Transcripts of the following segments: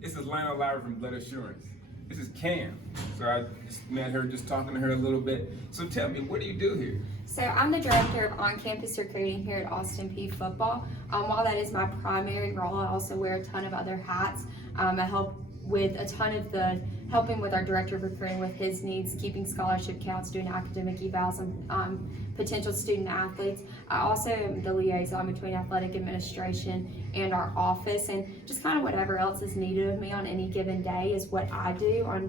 This is Lionel Lowery from Blood Assurance. This is Cam. So I just met her, just talking to her a little bit. So tell me, what do you do here? So I'm the director of on-campus recruiting here at Austin Peay football. While that is my primary role, I also wear a ton of other hats. I help with a ton of helping with our director of recruiting with his needs, keeping scholarship counts, doing academic evals on potential student athletes. I also am the liaison between athletic administration and our office, and just kind of whatever else is needed of me on any given day is what I do on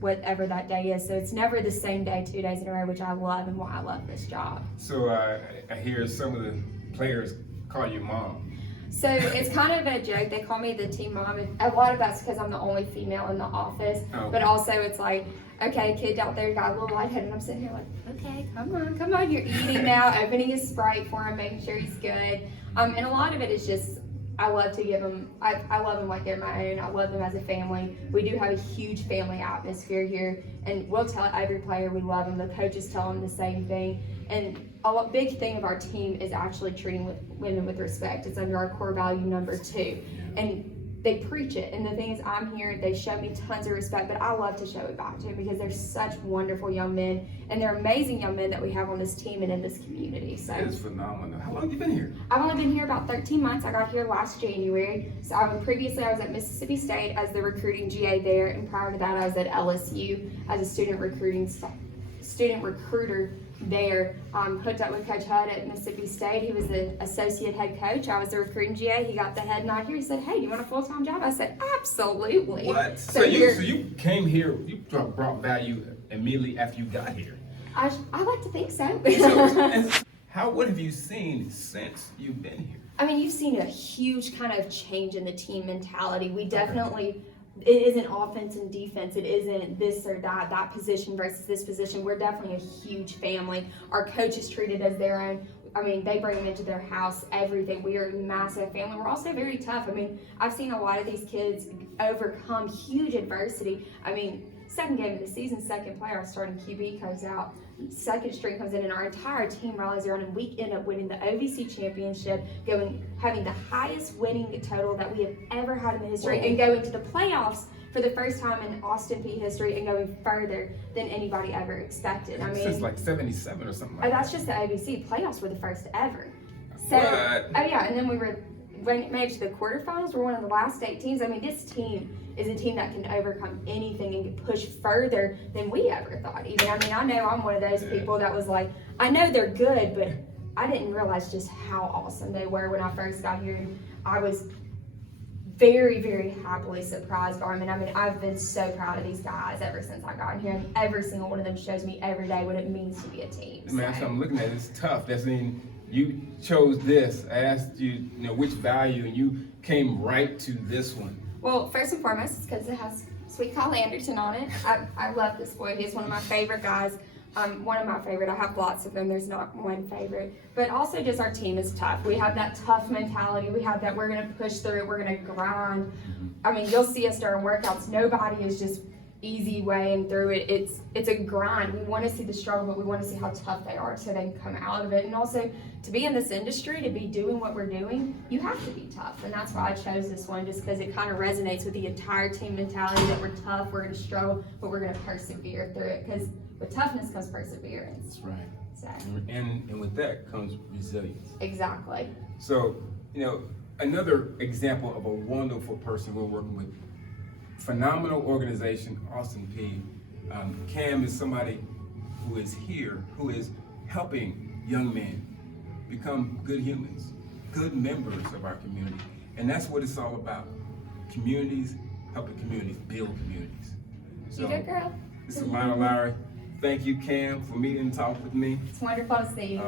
whatever that day is. So it's never the same day 2 days in a row, which I love and why I love this job. So I hear some of the players call you mom. So it's kind of a joke. They call me the team mom. And a lot of that's because I'm the only female in the office. Oh. But also it's like, okay, kid out there got a little lightheaded. And I'm sitting here like, okay, come on. You're eating now, opening his Sprite for him, making sure he's good. And a lot of it is just, I love to give them, I love them like they're my own. I love them as a family. We do have a huge family atmosphere here. And we'll tell every player we love them. The coaches tell them the same thing. And a big thing of our team is actually treating women with respect. It's under our core value number 2. And they preach it. And the thing is, I'm here, they show me tons of respect, but I love to show it back to them because they're such wonderful young men. And they're amazing young men that we have on this team and in this community. So that is phenomenal. How long have you been here? I've only been here about 13 months. I got here last January. So previously I was at Mississippi State as the recruiting GA there. And prior to that, I was at LSU as a student recruiter there. Hooked up with Coach Hudd at Mississippi State. He was the associate head coach. I was the recruiting GA. He got the head nod here. He said, "Hey, do you want a full-time job?" I said, "Absolutely." What? So you came here, you brought value immediately after you got here. I like to think so. What have you seen since you've been here? I mean, you've seen a huge kind of change in the team mentality. We definitely, it isn't offense and defense. It isn't this or that position versus this position. We're definitely a huge family. Our coach is treated as their own. I mean, they bring them into their house, everything. We are a massive family. We're also very tough. I mean, I've seen a lot of these kids overcome huge adversity. I mean, second game of the season, second player, our starting QB comes out, second string comes in, and our entire team rallies around, and we end up winning the OVC championship, having the highest winning total that we have ever had in the history, and going to the playoffs for the first time in Austin Peay history and going further than anybody ever expected. I mean, since like 77 or something like that. That's just the OVC. Playoffs were the first ever. So, and then we made it to the quarterfinals. We're one of the last 8 teams. I mean, this team is a team that can overcome anything and push further than we ever thought. Even, I mean, I know I'm one of those people that was like, I know they're good, but I didn't realize just how awesome they were when I first got here. And I was very, very happily surprised by them. I mean, I've been so proud of these guys ever since I got here. And every single one of them shows me every day what it means to be a team. Man, so I'm looking at it. It's tough. That's mean you chose this. I asked you, which value, and you came right to this one. Well, first and foremost, it's because it has Sweet Kyle Anderson on it. I love this boy. He's one of my favorite guys. One of my favorite. I have lots of them. There's not one favorite. But also just our team is tough. We have that tough mentality. We have that we're going to push through it. We're going to grind. I mean, you'll see us during workouts. Nobody is just easy weighing through it. It's a grind. We want to see the struggle, but we want to see how tough they are so they can come out of it. And also, to be in this industry, to be doing what we're doing, you have to be tough. And that's why I chose this one, just because it kind of resonates with the entire team mentality that we're tough, we're going to struggle, but we're going to persevere through it. Because with toughness comes perseverance. That's right. So. And with that comes resilience. Exactly. So, another example of a wonderful person we're working with. Phenomenal organization, Austin Peay. Cam is somebody who is here, who is helping young men become good humans, good members of our community. And that's what it's all about. Communities, helping communities, build communities. So, you good, girl. This is Lionel Lowery. Thank you, Cam, for meeting and talking with me. It's wonderful to see you.